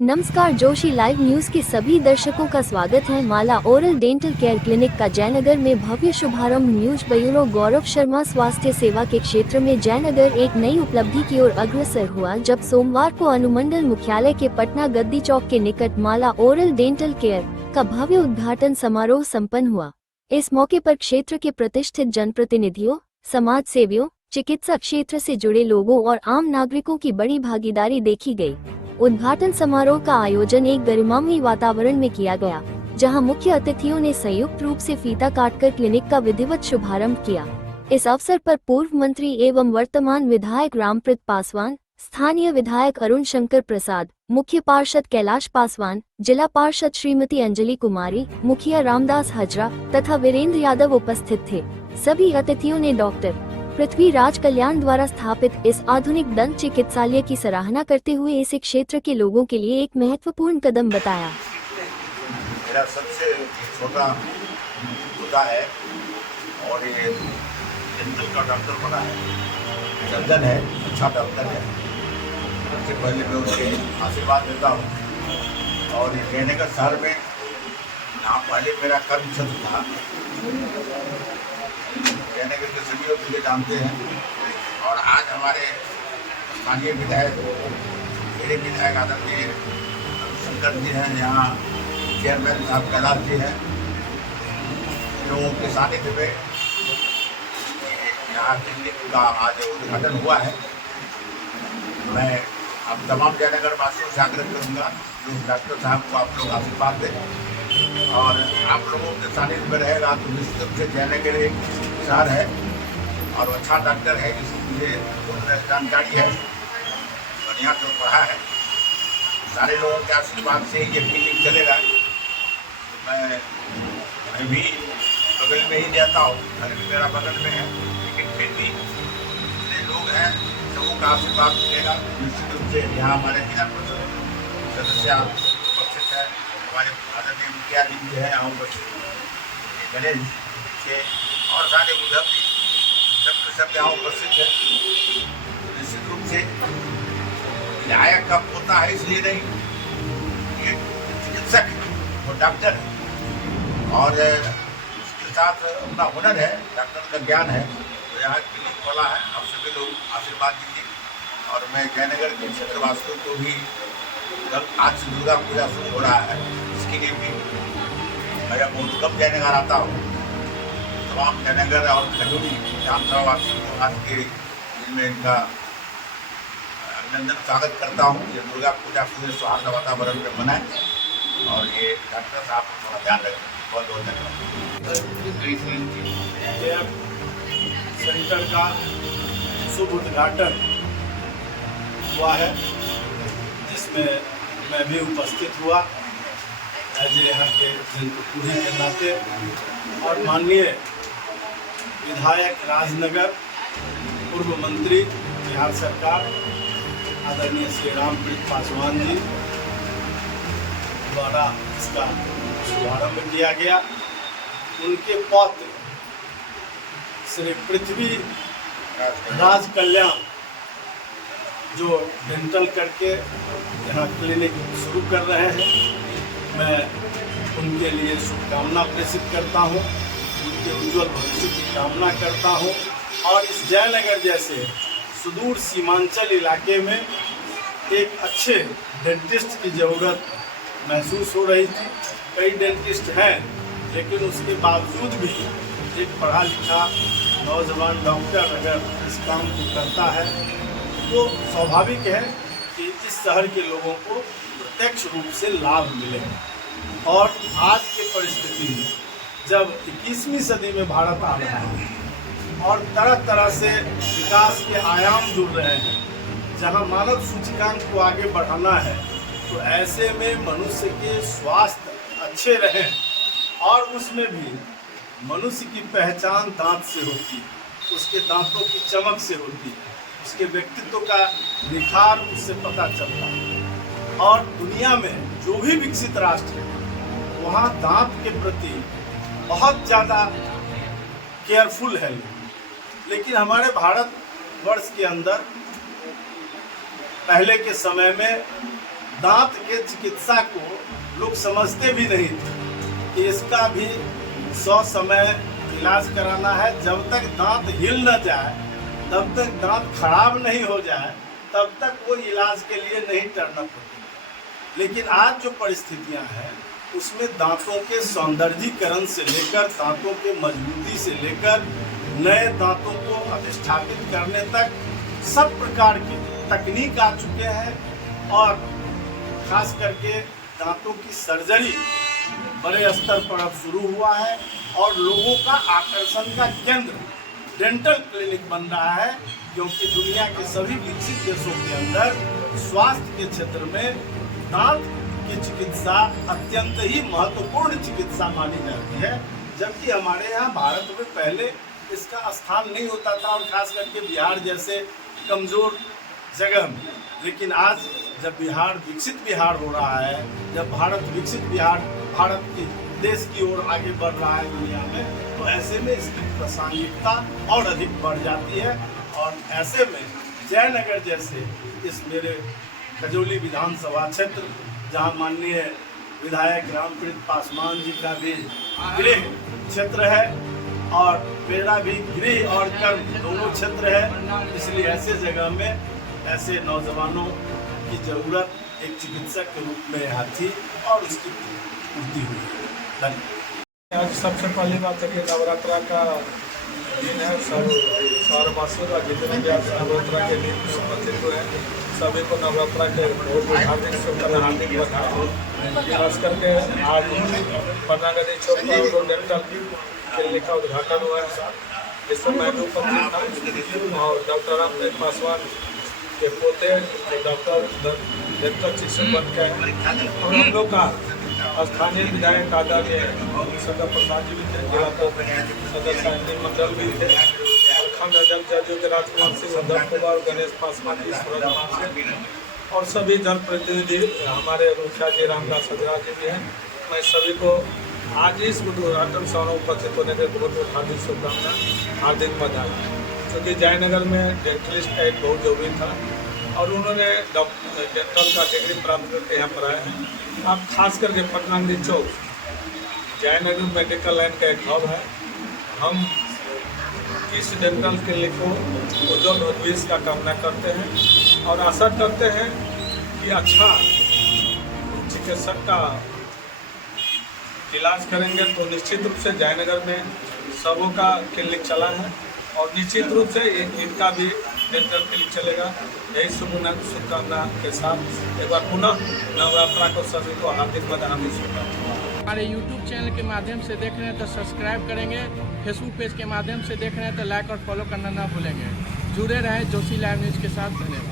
नमस्कार, Joshi live news के सभी दर्शकों का स्वागत है। माला ओरल डेंटल केयर क्लिनिक का जयनगर में भव्य शुभारंभ। News bureau Gaurav Sharma. स्वास्थ्य सेवा के क्षेत्र में जयनगर एक नई उपलब्धि की ओर अग्रसर हुआ, जब सोमवार को अनुमंडल मुख्यालय के पटना गद्दी चौक के निकट माला ओरल डेंटल केयर का भव्य उद्घाटन समारोह संपन्न हुआ। इस मौके पर क्षेत्र के प्रतिष्ठित जनप्रतिनिधियों, समाज सेवियों, चिकित्सा क्षेत्र से जुड़े लोगों और आम नागरिकों की बड़ी भागीदारी देखी गई। उद्घाटन समारोह का आयोजन एक गरिमामयी वातावरण में किया गया, जहां मुख्य अतिथियों ने संयुक्त रूप से फीता काटकर क्लिनिक का विधिवत शुभारंभ किया। इस अवसर पर पूर्व मंत्री एवं वर्तमान विधायक रामप्रीत पासवान, स्थानीय विधायक अरुण शंकर प्रसाद, मुख्य पार्षद कैलाश पासवान, जिला पार्षद श्रीमती अंजलि कुमारी, मुखिया रामदास हजरा तथा वीरेंद्र यादव उपस्थित थे। सभी अतिथियों ने डॉक्टर पृथ्वीराज कल्याण द्वारा स्थापित इस आधुनिक दंत चिकित्सालय की सराहना करते हुए इसे क्षेत्र के लोगों के लिए एक महत्वपूर्ण कदम बताया। मेरा सबसे छोटा बेटा है और ये डेंटल का डॉक्टर बना है, सर्जन है, अच्छा डॉक्टर है। सबसे पहले मैं उसके आशीर्वाद देता हूँ। और ये जयनगर शहर में यहाँ पहले मेरा कर्म क्षेत्र था। जयनगर के सभी लोग मुझे जानते हैं। और आज हमारे स्थानीय विधायक, मेरे विधायक आदरणीय शंकर जी हैं, यहाँ चेयरमैन साहब कैलाश जी हैं, लोगों के सानिध्य में यहाँ क्लिनिक का आज उद्घाटन हुआ है। मैं अब तमाम जयनगर वासियों से आग्रह करूँगा कि उस डॉक्टर साहब को आप लोग आशीर्वाद दें और आप लोगों के सानिध्य में रहेगा तो निश्चित रूप से जयनगर एक शहर है और अच्छा डॉक्टर है, इसकी मुझे जानकारी है, बढ़िया तो पढ़ा है। सारे लोगों के आशीर्वाद से ये क्लिनिक चलेगा। मैं भी बगल में ही रहता हूँ, घर भी मेरा बगल में है, लेकिन फिर भी जितने लोग हैं सबों का आशीर्वाद मिलेगा। निश्चित रूप से यहाँ हमारे जिला परिषद सदस्य उपस्थित है, हमारे आदरणीय मुखिया जी भी है यहाँ उपस्थित, गणेश के और सारे उधर भी सब यहाँ उपस्थित है। निश्चित रूप से विधायक का पोता है इसलिए नहीं, ये चिकित्सक है, वो डॉक्टर है और उसके साथ अपना हुनर है, डॉक्टर का ज्ञान है, तो यहाँ क्लिनिक वाला है। आप सभी लोग आशीर्वाद दीजिए। और मैं जयनगर के क्षेत्रवासियों को भी, आज से दुर्गा पूजा शुरू हो रहा है, इसके लिए भी मैं बहुत कम जयनगर आता हूँ। तमाम जयनगर और खजूरी विधानसभा वासियों को आज के दिन में इनका अभिनंदन स्वागत करता हूँ। ये दुर्गा पूजा पूरे सौहार्द वातावरण में मनाएं और ये डॉक्टर साहब को थोड़ा ध्यान रखें। बहुत बहुत धन्यवाद। सेंटर का शुभ उद्घाटन हुआ है, जिसमें मैं भी उपस्थित हुआ एज यहाँ के जनप्रतिनिधि के नाते। और माननीय विधायक राजनगर, पूर्व मंत्री बिहार सरकार आदरणीय श्री रामप्रीत पासवान जी द्वारा इसका शुभारंभ किया गया। उनके पौत्र श्री पृथ्वीराज कल्याण जो डेंटल करके यहाँ क्लिनिक शुरू कर रहे हैं, मैं उनके लिए शुभकामना प्रेषित करता हूँ, उनके उज्जवल भविष्य की कामना करता हूँ। और इस जयनगर जैसे सुदूर सीमांचल इलाके में एक अच्छे डेंटिस्ट की ज़रूरत महसूस हो रही थी। कई डेंटिस्ट हैं, लेकिन उसके बावजूद भी एक पढ़ा लिखा नौजवान डॉक्टर अगर इस काम को करता है तो स्वाभाविक है कि इस शहर के लोगों को प्रत्यक्ष रूप से लाभ मिलेगा। और आज के परिस्थिति में जब 21वीं सदी में भारत आ रहा है और तरह तरह से विकास के आयाम जुड़ रहे हैं, जहां मानव सूचकांक को आगे बढ़ाना है, तो ऐसे में मनुष्य के स्वास्थ्य अच्छे रहें और उसमें भी मनुष्य की पहचान दांत से होती है, उसके दांतों की चमक से होती है, उसके व्यक्तित्व का निखार उससे पता चलता है। और दुनिया में जो भी विकसित राष्ट्र है वहाँ दांत के प्रति बहुत ज़्यादा केयरफुल है। लेकिन हमारे भारत वर्ष के अंदर पहले के समय में दांत के चिकित्सा को लोग समझते भी नहीं थे कि इसका भी समय इलाज कराना है। जब तक दांत हिल न जाए, तब तक दांत खराब नहीं हो जाए, तब तक वो इलाज के लिए नहीं टर्न अप होती। लेकिन आज जो परिस्थितियां हैं उसमें दांतों के सौंदर्यीकरण से लेकर दांतों के मजबूती से लेकर नए दांतों को अधिष्ठापित करने तक सब प्रकार की तकनीक आ चुके हैं और खास करके दांतों की सर्जरी बड़े स्तर पर अब शुरू हुआ है और लोगों का आकर्षण का केंद्र डेंटल क्लिनिक बन रहा है, क्योंकि दुनिया के सभी विकसित देशों के अंदर स्वास्थ्य के क्षेत्र में दांत की चिकित्सा अत्यंत ही महत्वपूर्ण चिकित्सा मानी जाती है। जबकि हमारे यहाँ भारत में पहले इसका स्थान नहीं होता था और खास करके बिहार जैसे कमज़ोर जगह में। लेकिन आज जब बिहार विकसित बिहार हो रहा है, जब भारत विकसित बिहार भारत की देश की ओर आगे बढ़ रहा है दुनिया में, तो ऐसे में इसकी प्रासंगिकता और अधिक बढ़ जाती है। और ऐसे में जयनगर जैसे इस मेरे खजौली विधानसभा क्षेत्र, जहां माननीय विधायक रामप्रीत पासवान जी का भी गृह क्षेत्र है और मेरा भी गृह और कर्म दोनों क्षेत्र है, इसलिए ऐसे जगह में ऐसे नौजवानों की ज़रूरत एक चिकित्सक के रूप में यहाँ थी और उसकी पूर्ति हुई। धन्यवाद। आज सबसे पहली बात है कि नवरात्रा का दिन है। सब शहरवासियों का जितने भी आज नवरात्रा के दिन उपस्थित हुए हैं, सभी को नवरात्रा के बहुत हार्दिक शुभकामनाएं, हार्दिक बधाई। खास करके आज पटनागढ़ी चौक पर डेंटल क्लिनिक का उद्घाटन हुआ है, जिसमें मैं भी उपस्थित था और डॉक्टर रामप्रीत पासवान के पोते डॉक्टर डेंटल चिकित्सक बन के और हम लोग का स्थानीय विधायक आदरणीय सदर प्रसाद जी भी थे, सदस्य मंडल भी थे, खंड अध्यक्ष ज्योतिराज सिंह, सदर कुमार, गणेश पासवान जी, सूरज जी और सभी जनप्रतिनिधि, हमारे मुखिया जी रामदास हजरा जी भी हैं। मैं सभी को आज इस उद्घाटन समारोह उपस्थित होने के बहुत बहुत हार्दिक शुभकामनाएं, हार्दिक बधाई। क्योंकि जयनगर में डेंटलिस्ट का एक बहुत जरूरी था और उन्होंने डेंटल का डिग्री प्राप्त करके यहाँ पर आए हैं। अब खास करके पटनागढ़ी चौक जयनगर मेडिकल लाइन का एक हब है। हम इस डेंटल क्लिनिक को उज्जवल भविष्य का कामना करते हैं और आशा करते हैं कि अच्छा चिकित्सक का इलाज करेंगे तो निश्चित रूप से जयनगर में सबों का क्लिनिक चला है और निश्चित रूप से इनका भी डेंटल क्लिनिक चलेगा। यही शुभकामना के साथ एक बार पुनः नवरात्रा को सभी को हार्दिक बधाई शुभकामना। हमारे YouTube चैनल के माध्यम से देख रहे हैं तो सब्सक्राइब करेंगे, फेसबुक पेज के माध्यम से देख रहे हैं तो लाइक और फॉलो करना ना भूलेंगे। जुड़े रहें जोशी लाइव न्यूज़ के साथ। धन्यवाद।